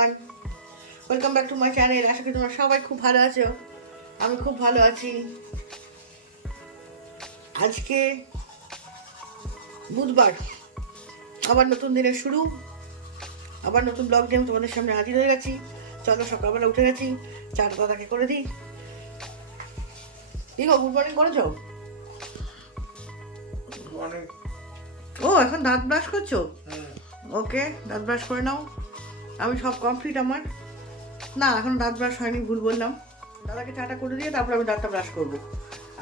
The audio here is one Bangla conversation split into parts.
Everyone, welcome back to my channel. আশা করি তোমরা সবাই খুব ভালো আছো। আমি খুব ভালো আছি। আজকে বুধবার, আবার নতুন দিনের শুরু, আবার নতুন ব্লগ নিয়ে তোমাদের সামনে হাজির হয়ে গেছি। চলো, সকালবেলা উঠে গেছি, চার দাদাকে করে দিই। কি গো, গুড মর্নিং করেছো? ও, এখন দাঁত ব্রাশ করছো? ওকে, দাঁত ব্রাশ করে নাও। আমি সব কমপ্লিট আমার। না, এখন দাঁত ব্রাশ হয়নি, ভুল বললাম। দাদাকে চাটা করে দিয়ে তারপর আমি দাঁতটা ব্রাশ করবো।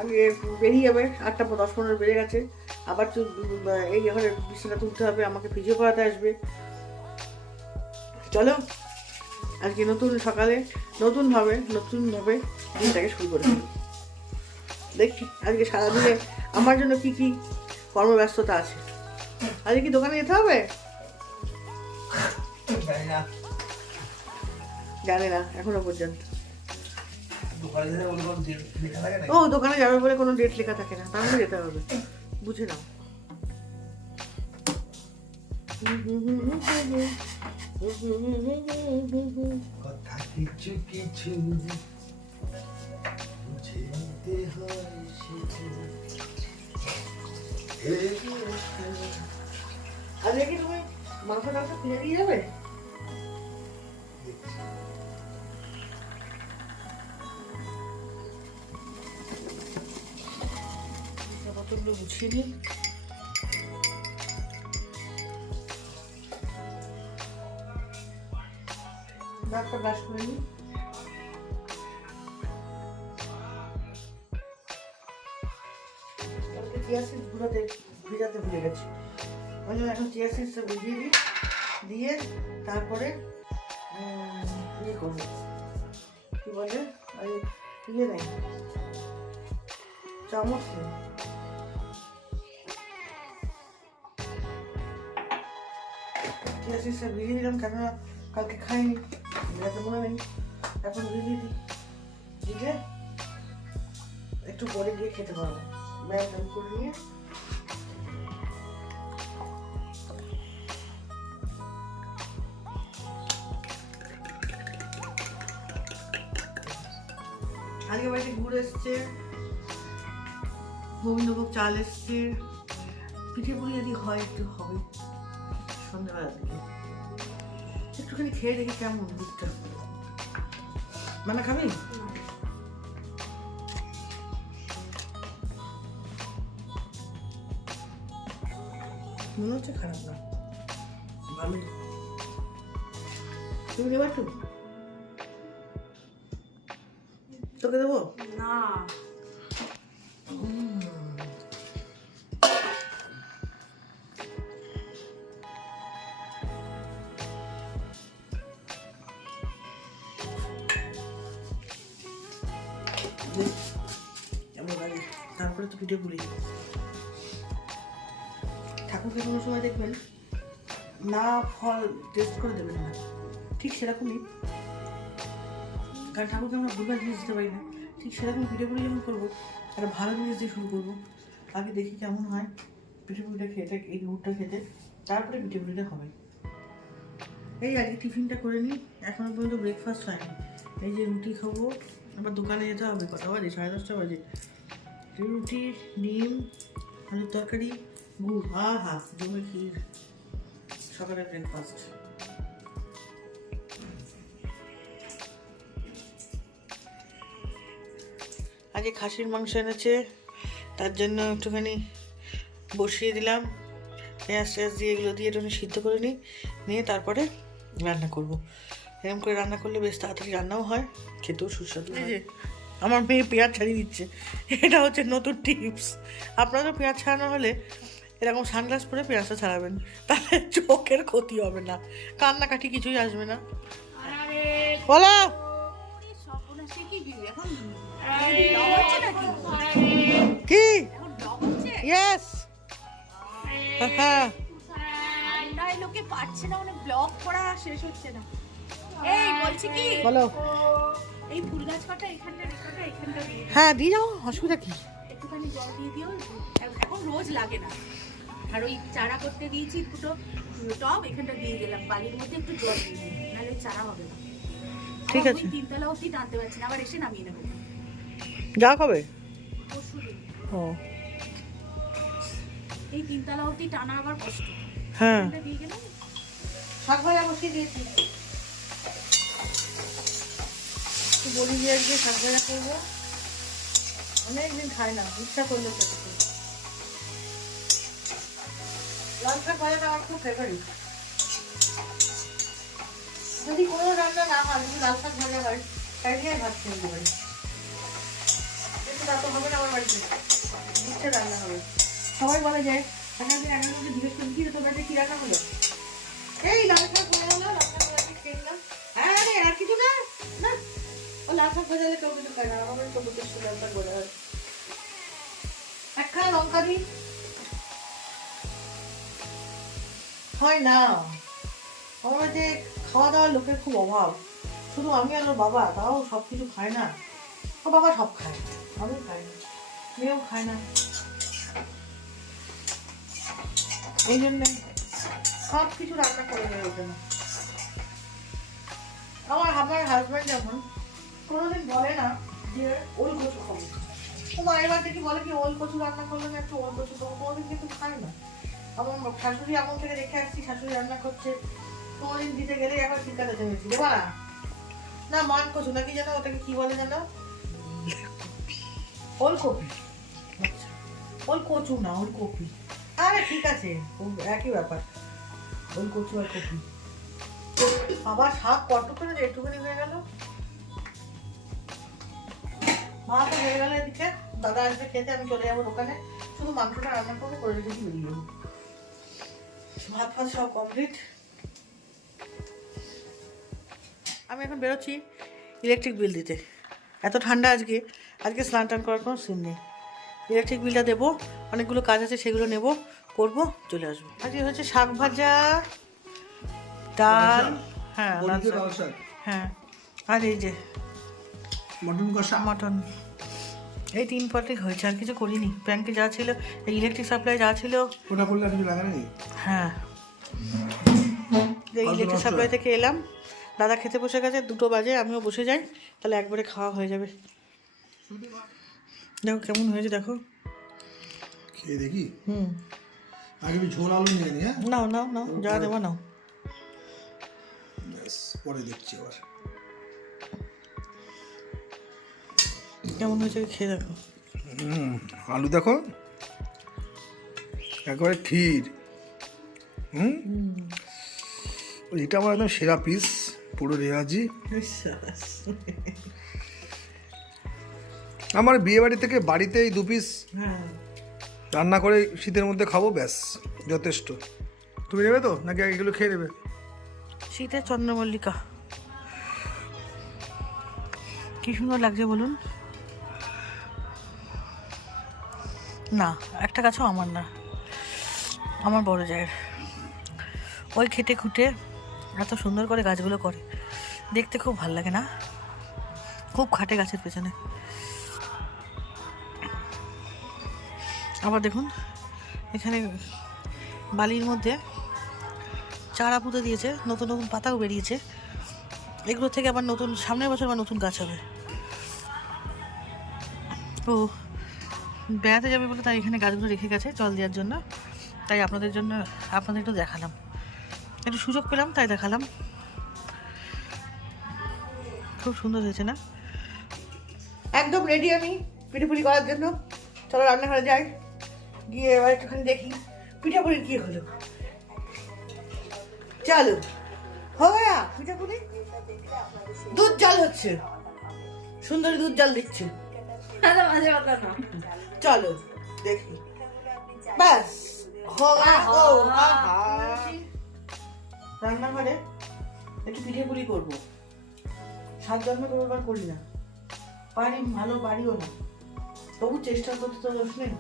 আগে বেরিয়ে যাবে, 8:10-15 বেড়ে গেছে। আবার এই ঘরে বিছানা তুলতে হবে, আমাকে ফিজিও করাতে আসবে। চলো, আজকে নতুন সকালে নতুনভাবে দিনটাকে শুরু করে দেখি আজকে সারাদিনে আমার জন্য কি কি কর্মব্যস্ততা আছে। আজকে কি দোকানে যেতে হবে? জানি না এখনো পর্যন্ত। ও, দোকানে যাবে বলে কোনো ডেট লেখা থাকে না, তাহলে যেতে হবে, বুঝে নাও। কথা কিছু কিছু বুঝতে হয়। আজকে কি তুমি মাংস টাংস কিনে দিয়ে যাবে? বোতলগুলো গুছিয়ে নিই। দাঁতটা ব্রাশ করে নিই। চিয়া সিডস ভিজাতে ভুলে গেছি। ওই জন্য এখন চিয়া সিডসটা ভিজিয়ে দিই, দিয়ে তারপরে ইয়ে করবো, কি বলে, ওই ইয়ে নেই, চামচ নেই। চিয়া সিডসটা ভিজিয়ে দিলাম, কেননা কালকে খাইনি, ভিজাতে মনে নেই। এখন ভিজিয়ে দিই, দিয়ে একটু পরে গিয়ে খেতে পারবো। ব্যাগ করে নিয়ে আজকে বাড়িতে গুড় এসছে, গোবিন্দভোগ চাল এসছে, পিঠে পুলি যদি হয় একটু হবে সন্ধ্যাবেলা থেকে। একটুখানি খেয়ে দেখি কেমন দুধটা। মানে খাবি? মনে হচ্ছে খারাপ না, ভালোই। তুমি দেবো একটু? তোকে দেবো না? কেমন লাগে? তারপরে তো পিঠে পুলি। ঠাকুরকে কোনো সময় দেখবেন না ফল টেস্ট করে দেবেন না, ঠিক সেরকমই। কারণ ঠাকুরকে আমরা ভুলভাল জিনিস দিতে পারি না, ঠিক সেরকম পিঠে পুলি যখন করবো একটা ভালো জিনিস দিয়ে শুরু করবো। আগে দেখি কেমন হয় পিঠে পুলিটা খেতে, এই গুড়টা খেতে, তারপরে পিঠে পুলিটা হবে। এই আজকে টিফিনটা করে নিই, এখনো পর্যন্ত ব্রেকফাস্ট হয়নি। এই যে রুটি খাবো, আবার দোকানে যেতে হবে, কটা বাজে? 10:30 বাজে। রুটি, ডিম, আলুর তরকারি, গুড়, হা জমে ক্ষীর, সকালের ব্রেকফাস্ট। আজকে খাসির মাংস এনেছে, তার জন্য একটুখানি বসিয়ে দিলাম। পেঁয়াজ টেয়াজ দিয়ে এগুলো দিয়ে একটুখানি সিদ্ধ করে নিয়ে তারপরে রান্না করব। এরকম করে রান্না করলে বেশ তাড়াতাড়ি রান্নাও হয়, খেতেও সুস্বাদু। এই যে আমার মেয়ে পেঁয়াজ ছাড়িয়ে দিচ্ছে, এটা হচ্ছে নতুন টিপস। আপনারও পেঁয়াজ ছাড়ানো হলে এরকম সানগ্লাস পরে পেঁয়াজটা ছাড়াবেন, তাহলে চোখের ক্ষতি হবে না, কান্নাকাটি কিছুই আসবে না। বলো কি? ইয়েস, হ্যাঁ। লোকে পারছে না, মানে ব্লগ করা শেষ হচ্ছে না। এই বলছি কি, বলো। এই ফুল গাছ কটা এখানটা দিয়ে হ্যাঁ, দিয়ে যাও, অসুবিধা কি? একটুখানি জল দিয়ে দিও, এখন রোজ লাগে না। আর ওই চারা করতে দিয়েছি দুটো টব, এখানটা দিয়ে গেলাম, বালির মধ্যে একটু জল দিয়ে দিই, নাহলে চারা হবে না। ঠিক আমার আছে। ওই তিনতলা অবধি টানতে পারছি না, আবার এসে নামিয়ে নেবো যা কবে? পরশুদিন। ও এই তিনতলা অবধি টানা আবার কষ্ট। হ্যাঁ, এটা দিয়ে গেলাম। শাক ভাজা বসিয়ে দিয়েছি। তো বলি যে আজকে শাক ভাজা করবো, অনেকদিন খাই না, ইচ্ছা করলো খেতে। লাল শাক ভাজাটা আমার খুব ফেভারিট। যদি কোনো রান্না না হয়, যদি লাল শাক ভাজা হয়, তাই দিয়ে ভাত খেয়ে দিতে পারি। কিন্তু তা তো হবে না আমার বাড়িতে, ইচ্ছে রান্না হবে। সবাই বলে যে একজনকে জিজ্ঞেস করি কি রে, তোর বাড়িতে কি রান্না হলো? এই লাল শাক ভাজা হলো, লাল শাক ভাজা খেয়ে নিলাম। আরে আর কিছু না, না ও লাল শাক ভাজালে কেউ কিছু খায় না, আমার তো বুঝতে লাল শাক ভাজা হয়। একখানা লঙ্কা দিই, হয় না। আমার যে খাওয়া দাওয়ার লোকের খুব অভাব, শুধু আমি আর ওর বাবা, তাও সব কিছু খায় না। ও বাবা সব খায়, আমি খাই না, মেয়েও খায় না। এই জন্যে সব কিছু রান্না করে হয়ে ওঠে না। আমার হাজব্যান্ড যখন কোনোদিন বলে না যে ওল কচু খাবো, তো মায়ের বাড়ি থেকে বলে কি ওল কচু রান্না করলে না একটু ওল কচু খাবো, কোনোদিন কিন্তু খায় না। আমার শাশুড়ি আমল থেকে দেখে আসছি, শাশুড়ি রান্না করছে, কোনোদিন দিতে গেলে এখন চিন্তাতে চেয়েছি দেবা না, না মান কচু নাকি যেন, ওটাকে কি বলে যেন, ওলকপি। আচ্ছা, ওল কচু না, ওলকপি। আরে ঠিক আছে, একই ব্যাপার, ওল কচু আর কপি। আবার শাক কতক্ষণে একটুখানি হয়ে গেল, মা তো হয়ে গেল এদিকে, দাদা আসবে খেতে, আমি চলে যাবো দোকানে, শুধু মাংসটা রান্না করে রেখেছি, বেরিয়ে যাবো। ভাত ফাত সব কমপ্লিট। আমি এখন বেরোচ্ছি ইলেকট্রিক বিল দিতে। এত ঠান্ডা আজকে, আজকে স্নান টান করার কোনো সিন নেই। ইলেকট্রিক বিলটা দেবো, অনেকগুলো কাজ আছে সেগুলো নেব, করবো, চলে আসবো। আজকে হচ্ছে শাক ভাজা, ডাল, হ্যাঁ লাল শাক, হ্যাঁ, আর এই যে মটন কষা, মটন। এই 3 পদে হয়েছে, আর কিছু করিনি। ব্যাংকে যা ছিল, এই ইলেকট্রিক সাপ্লাই যা ছিল, ওটা করলে আর কিছু লাগে নাকি? হ্যাঁ, ইলেকট্রিক সাপ্লাই থেকে এলাম, দাদা খেতে বসে গেছে, 2টো বাজে, আমিও বসে যাই, তাহলে একবারে খাওয়া হয়ে যাবে। দেখো কেমন হয়েছে, দেখো, খেয়ে দেখি। হুম, আগে আমি ঝোল আলু নিয়ে নি, হ্যাঁ নাও নাও নাও, যা দেবো নাও। ব্যাস, পরে দেখছি আবার। কেমন হয়েছে খেয়ে দেখো। আলু দেখো, একবারে ক্ষীর। এটা আমার একদম সেরা পিস, পুরো রেওয়াজি। আমার বিয়ে বাড়ি থেকে বাড়িতেই 2 পিস হ্যাঁ, রান্না করে শীতের মধ্যে খাবো, ব্যাস যথেষ্ট। তুমি নেবে তো নাকি এগুলো খেয়ে নেবে? শীতের চন্দ্রমল্লিকা কি সুন্দর লাগছে বলুন। না, একটা গাছও আমার না, আমার বড় জায়ের। ওই খেটে খুঁটে এত সুন্দর করে গাছগুলো করে, দেখতে খুব ভালো লাগে না, খুব খাটে গাছের পেছনে। আবার দেখুন এখানে বালির মধ্যে চারা পুঁতে দিয়েছে, নতুন নতুন পাতাও বেরিয়েছে, এগুলো থেকে আবার নতুন, সামনের বছর আবার নতুন গাছ হবে। ও বেড়াতে যাবে বলে তাই এখানে গাছগুলো রেখে গেছে জল দেওয়ার জন্য, তাই আপনাদের একটু দেখালাম, একটু সুযোগ পেলাম তাই দেখালাম। খুব সুন্দর হয়েছে না? একদম রেডি আমি পিঠেপুলি করার জন্য। চলো রান্নাঘরে যাই, গিয়ে এবার একটুখানি দেখি পিঠাপুলির কি হলো। চলো, হবে না পিঠাপুলি, দুধ জাল হচ্ছে, সুন্দর দুধ জাল দিচ্ছে, মাঝে কথা না, চলো দেখি। ব্যাস রান্নাঘরে একটু পিঠেপুলি করবো, 7 জন্মে কোনোবার করি না, পারি ভালো পারিও না, তবু চেষ্টা করতে তো দোষ নেই।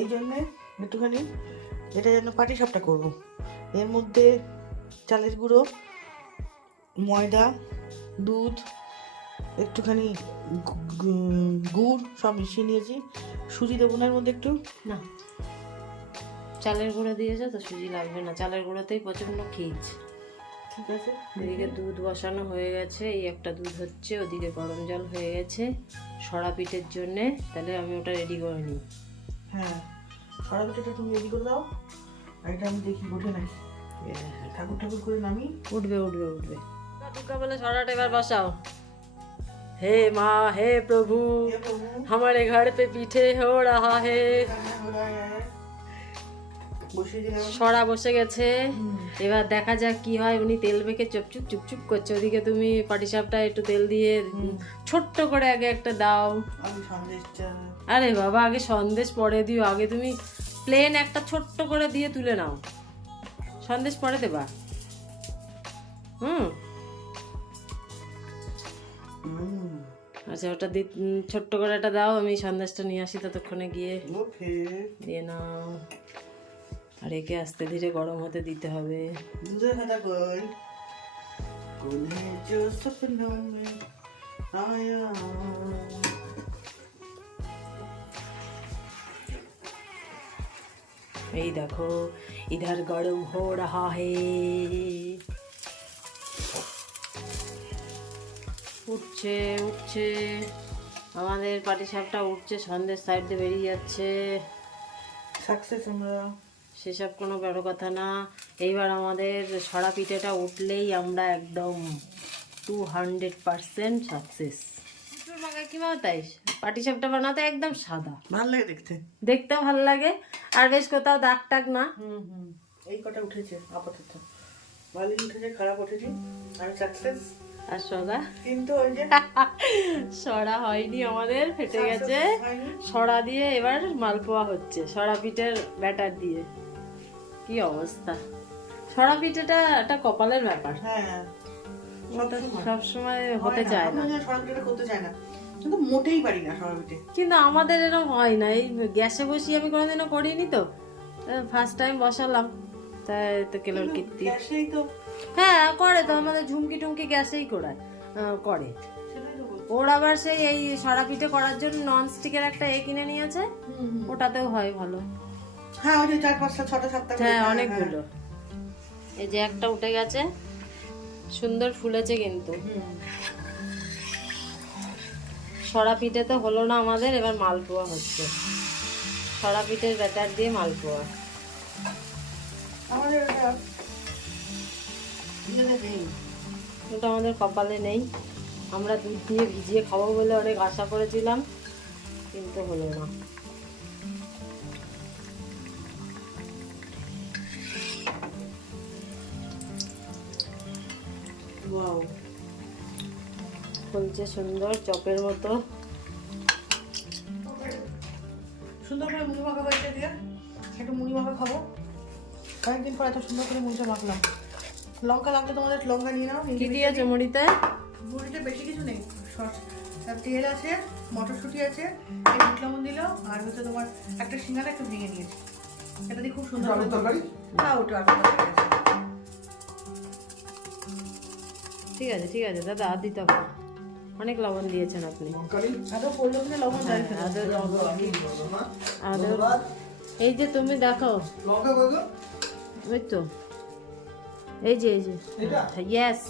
এই জন্যে একটুখানি এটা যেন পাটি সাপটা করবো, এর মধ্যে চালের গুঁড়ো, ময়দা, দুধ, একটুখানি গুড় সব মিশিয়ে নিয়েছি। সুজি দেবো না এর মধ্যে একটু? না, চালের গুঁড়ো দিয়েছো তো সুজি লাগবে না, চালের গুঁড়োতেই প্রচন্ড খিচ। ঠিক আছে। এদিকে দুধ বসানো হয়ে গেছে, এই একটা দুধ হচ্ছে, ওদিকে গরম জল হয়ে গেছে সরা পিঠের জন্যে। তাহলে আমি ওটা রেডি করে নিই। হ্যাঁ, সরা পিঠাটা তুমি রেডি করে দাও, আর এটা আমি দেখি ওঠে নাকি। ঠাকুর ঠাকুর করে নামি। উঠবে উঠবে উঠবে। দুর্গা বলে সরাটা এবার বসাও। हे माँ हे प्रभु हे प्रभु, हमारे घर पे पीठे हो रहा है। রান্না हो रहा है। বসিয়ে দিলাম। সরা বসে গেছে, এবার দেখা যাক কি হয়। উনি তেল মেখে চুপচুপ চুপচুপ করছে, ওদিকে তুমি পাটিসাপটা একটু তেল দিয়ে ছোট্ট করে আগে একটা দাও। আমি সন্দেশটা আরে বাবা, আগে সন্দেশ পরে দিও, আগে তুমি প্লেন একটা ছোট্ট করে দিয়ে তুলে নাও, সন্দেশ পরে দেবা। আচ্ছা, ওটা ছোট্ট করে একটা দাও, আমি সন্দেশটা নিয়ে আসি, ততক্ষণে গিয়ে ওকে দিয়ে নাও। আর একে আস্তে ধীরে গরম হতে দিতে হবে। दूसरा खाता कोई कौन है जो सपनों में आया। এই দেখো, ইধার গরম হো রাহা হে। উঠছে উঠছে, আমাদের পাটিসাপটা উঠছে, সন্ধ্যের সাইড দিয়ে বেরিয়ে যাচ্ছে। সাকসেস আমরা। সেসব কোনো বড় কথা না। এইবার আমাদের সরা পিঠেটা উঠলেই আমরা একদম 200% সাকসেস। কিভাবে তাই পাটিসাপটা বানাতে একদম সাদা, ভালো লাগে দেখতে। দেখতেও ভালো লাগে, আর বেশ কোথাও দাগ টাগ না। এই কটা উঠেছে আপাতত, ভালোই উঠেছে, খারাপ উঠেছে, আমি সাকসেস। আর সরা কিন্তু ওই যে সরা হয়নি আমাদের, ফেটে গেছে। হয়নি। সরা দিয়ে এবার মালপোয়া হচ্ছে, সরা পিঠের ব্যাটার দিয়ে। কি অবস্থা! সরা পিঠেটা একটা কপালের ব্যাপার, হ্যাঁ, সব সময় হতে চায় না। সরা পিঠাটা করতে চায় না, কিন্তু মোটেই পারি না সরা পিঠে। কিন্তু আমাদের এরকম হয় না, এই গ্যাসে বসিয়ে আমি কোনোদিনও করিনি তো, ফার্স্ট টাইম বসালাম, তাই তো কেলোর কীর্তি। গ্যাসেই তো, হ্যাঁ করে তো, আমাদের ঝুমকি টুমকি গ্যাসেই করে। সেটাই তো বলছি। ওর আবার সেই এই সরা পিঠে করার জন্য নন স্টিকের একটা কিনে নিয়েছে, ওটাতেও হয় ভালো। হ্যাঁ, ওই যে 4 5টা 6টা 7টা। হ্যাঁ, অনেকগুলো। এই যে একটা উঠে গেছে, সুন্দর ফুলেছে কিন্তু। সরা পিঠে তো হলো না আমাদের, এবার মালপোয়া হচ্ছে। সরা পিঠের ব্যাটার দিয়ে মালপোয়া। আমাদের ওটা আমাদের কপালে নেই, আমরা দুধ দিয়ে ভিজিয়ে খাবো বলে অনেক আশা করেছিলাম, কিন্তু হলো না। ওয়াও, ফুলছে সুন্দর চপের মতো। সুন্দর করে মুড়ি মাখা হয়েছে দিয়ে একটু মুড়ি মাখা খাবো। কয়েকদিন পর এত সুন্দর করে মুড়িটা মাখলাম। লঙ্কা লাগলে তোমাদের লঙ্কা নিয়ে নাও। কি দিয়েছে মুড়িতে? মুড়িতে বেশি কিছু নেই, তেল আছে, মটরশুঁটি আছে, এই বিট লবণ দিল, আর হচ্ছে তোমার একটা সিঙ্গারা একটু ভেঙে নিয়েছি, এটা দিয়ে খুব সুন্দর করে তরকারি। হ্যাঁ, ওটা আলু তরকারি আছে। ঠিক আছে ঠিক আছে দাদা, আর দিতে হবে না। অনেক লবণ দিয়েছেন আপনি। আদৌ পড়লো কিনা লবণ যাই ফেলো। আদৌ লবণ, আদৌ। এই যে তুমি দেখো, ওই তো, এই যে ইয়েস।